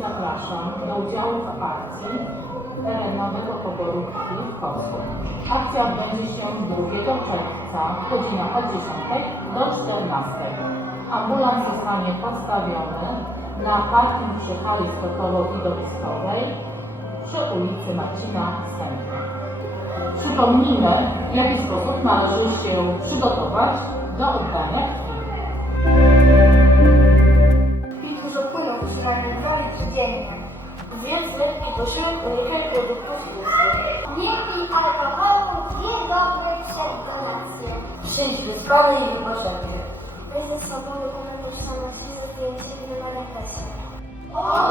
Zapraszam do udziału w akcji terenowego poboru krwi w Kosku. Akcja odbędzie się 2 czerwca w godzinach od 10 do 14. Ambulans zostanie postawiony na parking przy hali sportowo-widowiskowej przy ulicy Marcina Sępy. Przypomnijmy, w jaki sposób należy się przygotować do oddania 2 litry dziennie. Zjedz lekki posiłek, unikaj produktów. Nie pij alkoholu, dwie dobre przed kolacją. Siedź wyspany i wypoczęty. Weź ze sobą dokumenty na siłę więcej w manifestie. Oddaj